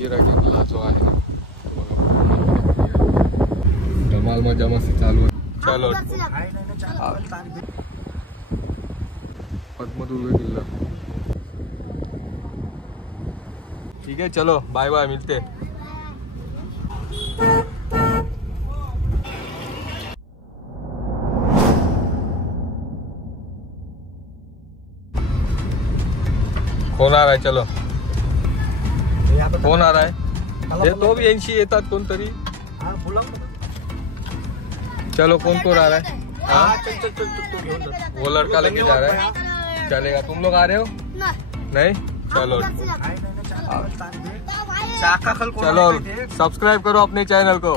जंजिरा किल्ला जो आहे धमाल मजा मस्ती चालू आहे. चलो पद्मदुर्ग किल्ला. ठीक है, चलो बाय बाय, मिलते. फोन आ रहा है, चलो फोन आ रहा है. ये तो भी ऐंशी येतात कोणतरी. चलो कौन आ रहा है? वो लड़का लेके जा रहा है, चलेगा. तुम लोग आ रहे हो? नहीं, चलो चलो सब्सक्राइब करो अपने चैनल को.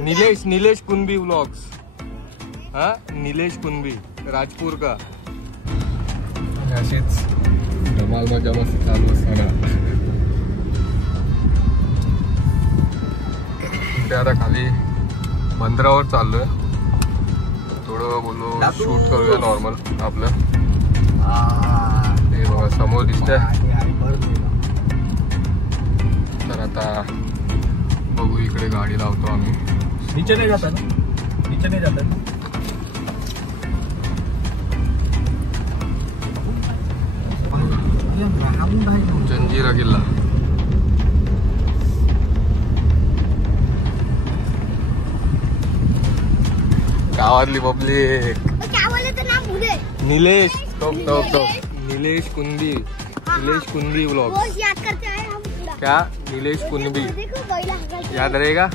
नीलेश कुंभी व्लॉग्स. हाँ, नीलेश कुंभी राजपूर का. अशीच धमाल मजा मस्ती चालू असताना आता खाली बंदरावर चाललोय. थोडं बोललो शूट करूया नॉर्मल आपलं. हे बघा समोर दिसतंय. तर आता बघू, इकडे गाडी लावतो आम्ही. नीचे नाही जाता ना, नीचे नाही जाता. जंजिरा किल्ला. गावातली पब्लिक. नीलेश नीलेश कुंभी व्लॉग. क्या नीलेश कुंभी याद रहेगा?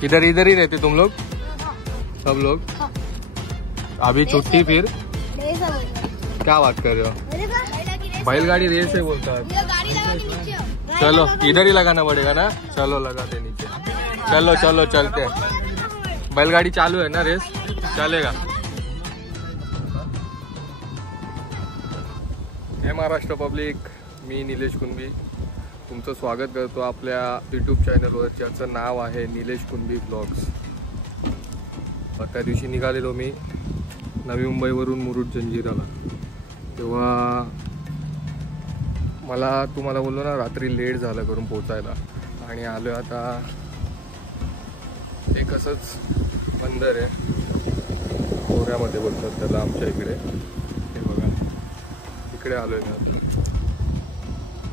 किधर इधर ही रहते तुम लोग सब लोग? अभी छुट्टी फिर क्या बात कर रहे हो? बैलगाड़ी रेस है बोलता है. चलो इधर ही लगाना पड़ेगा ना. चलो लगाते नीचे. चलो चलो चलते. बैलगाड़ी चालू है ना, रेस चलेगा. हे महाराष्ट्र पब्लिक, मी नीलेश कुंभी तुमचं स्वागत करतो आपल्या यूट्यूब चॅनलवर, ज्याचं नाव आहे नीलेश कुंभी ब्लॉग्स. त्या दिवशी निघालेलो मी नवी मुंबईवरून मुरुड जंजिराला. तेव्हा मला तुम्हाला बोललो ना, रात्री लेट झालं करून पोचायला. आणि आलो आता एक असंच बंदर आहे, कोऱ्यामध्ये बोलतात त्याला आमच्या इकडे. हे बघा, इकडे आलोय मी आता,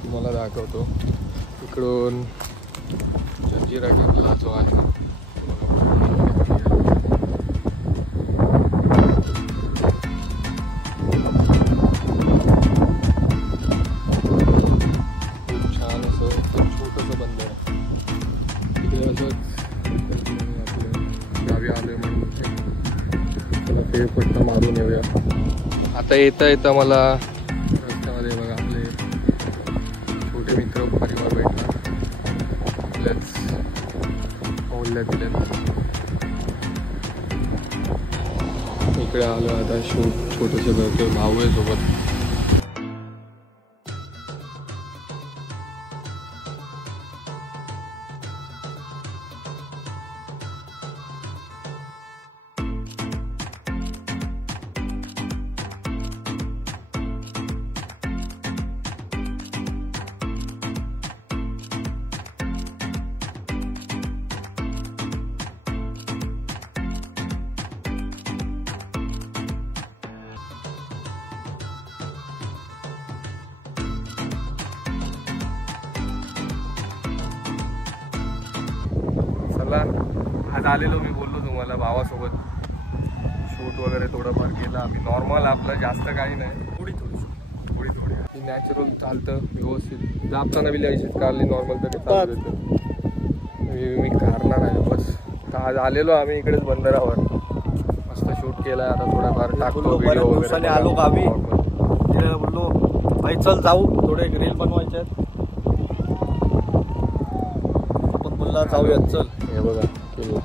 तुम्हाला दाखवतो. इकडून जंजिरा किल्ला जो आहे खूप छान असं छोटंसं बंदर आहे. इकडे असंच गावी आलोय म्हणून त्याला फेरफटका मारून येऊया. आता येता मला रस्त्यामध्ये बघा आपले छोटे मित्र परिवार भेटला आपल्याच मोहल्ल्यातले. इकडे आलो आता शूट छोटंसं करतोय, भाऊ आहे सोबत. आज आलेलो, मी बोललो तुम्हाला भावासोबत शूट वगैरे थोडंफार केलं आम्ही. नॉर्मल आपलं, जास्त काही नाही. थोडी नॅचरल चालतं व्यवस्थित. दाबताना बी लिहायचीच कारली नॉर्मल तरी चालतं. मी करणार आहे बस. आज आलेलो आम्ही इकडेच बंदरावर, मस्त शूट केला. आता थोडाफार टाकतो व्हिडिओ वगैरे. आलो गावी, बोललो भाई चल जाऊ, थोडे रील बनवायचे आहेत. आपण बोलला जाऊयात चल. हे बघा किल्ला.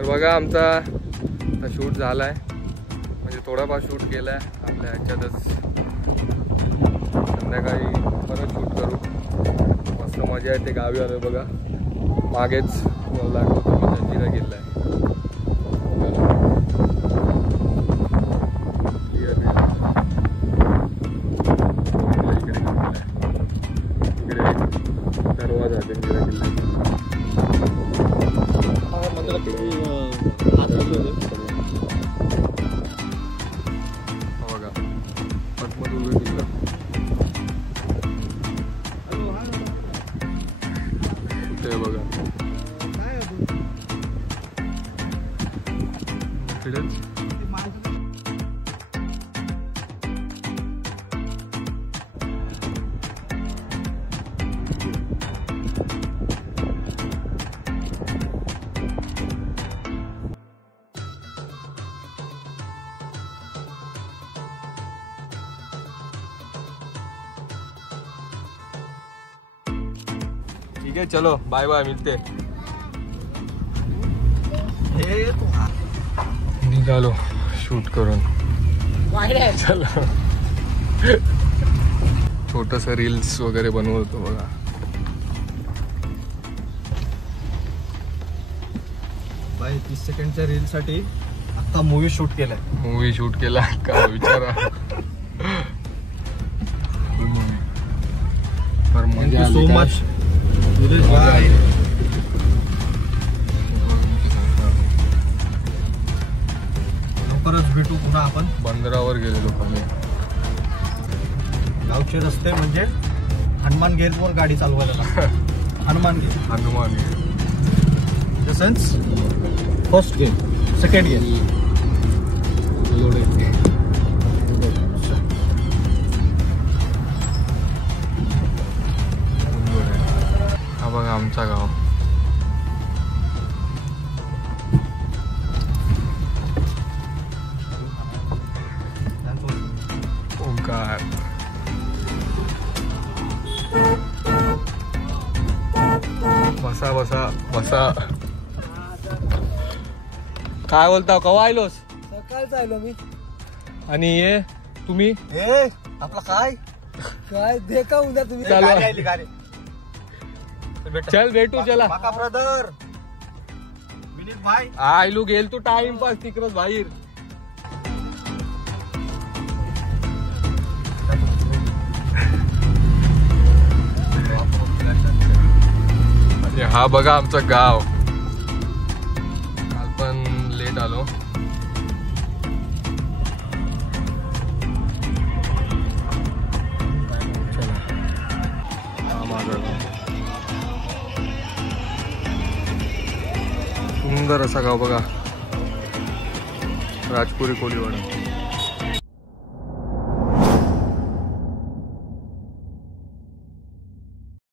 तर बघा आमचा शूट झालाय, म्हणजे थोडाफार शूट केलाय आपल्या ह्याच्यातच. संध्याकाळी परत शूट करू. मस्त मजा येते. गावी आलोय बघा. मागेच लागतो तुम्ही जंजिरा किल्ला आहे. इकडे दरवाजा जंजिरा किल्ला. बघा पद्मदुर्ग किल्ला. ते बघा इकडेच. ठीक है, चलो बाय बाय, मिलते. निघालो शूट करून. चला छोटस रील्स वगैरे बनवतो बघा. बाई 30 सेकंडच्या रील साठी आता मूवी शूट केलाय. मूवी शूट केला का विचारा. पर मजा सो मच. बाय. लवकरच भेटू पुन्हा आपण. बंदरावर गेलेलो आम्ही. गावचे रस्ते म्हणजे हनुमान गेटवर गाडी चालवायला लागते. Hanuman gate. Hanuman in the sense first gate, second gate. हा बघा आमचा गाव. ओंकार. बसा बसा बसा. काय बोलता, कवा आलोस? सकाळच आलो मी. आणि ये तुम्ही आपला काय काय देखा उद्या तुम्ही. चल भेटू. चला काका ब्रदर विनीत भाई. आयलू गेल तू टाइमपास तिकडच बाहेर. हा बघा आमचं गाव. काल पण लेट आलो. हा माझं गाव. सुंदर असा गाव बघा. राजपुरी कोळीवाडा.